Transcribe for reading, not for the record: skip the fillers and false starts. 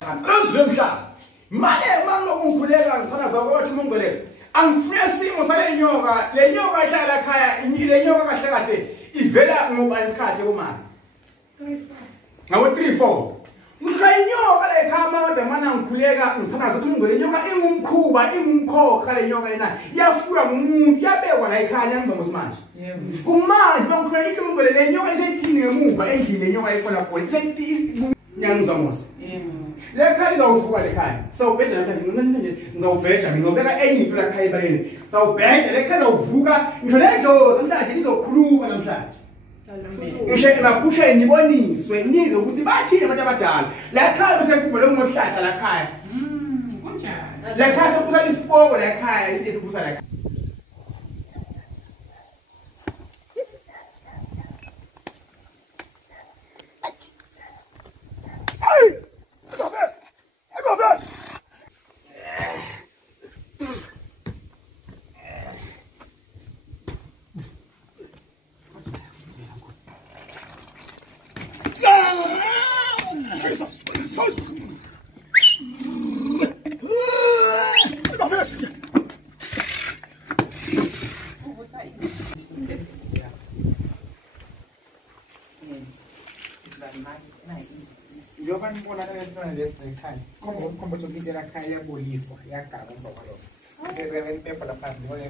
Uzwemhlaba. Manje mangilokungikhuleka ngifana zakwathi umongoleko. Angifuna simo sale nyoka, le nyoka ehlala ekhaya, le nyoka kahle kahle ivela ngoba isikhathi kumali. Ngawo 3-4. Ngisayinyoka la ekhaya manje mana ngikhuleka ngithanda ukuthi umongole nyoka ingumkhuba, ingumkhokha le nyoka lena. Yafuya ngumuntu, yabekwa la ekhaya ngibonga manje. Kumanje bangikhuleka ithi umongole le nyoka iseyiphinde ngemuva endlini le nyoka ikhona khona. Seyithi nyangizamosa. Lekhaya izawuvuka lekhaya. Sawubheja namhlanje ngizawubheja ngizobeka enye into lekhaya ebaleni. Sawubheja lekhaya izawuvuka ngisho nedlozi namhlanje lizokhuluma namhlanje. Ngisho naphushe niboniswe nize ukuthi bathini abantu abadala. Lekhaya bese kubele ngohlahla lekhaya. Kunjani? Lekhaya sokusa isipoko lekhaya into esibusa lekhaya. Jesus! Son! Njoba nibona kanjani lesekhaya komba ukuthi la khaya yaboliswa yagaba emva kwalokho. Ngeke phepha lapha ngibone